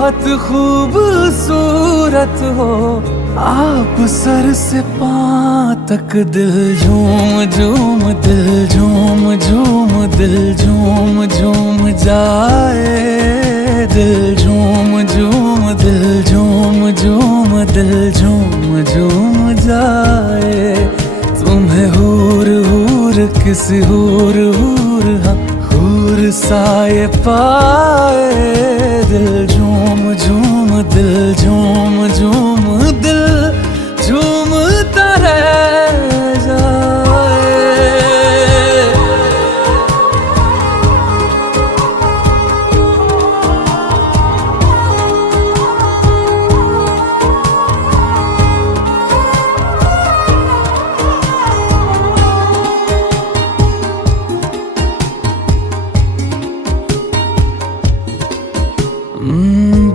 बहुत खूबसूरत हो आप, सर से पाँव तक दिल झूम झूम, दिल झूम झूम, दिल झूम झूम जाए, दिल झूम झूम, दिल झूम झूम, दिल झूम झूम जाए। तुम्हें हूर हूर किसी हूर हूर, हाँ हूर साए पाए, दिल झूम झूम, दिल झूम झूम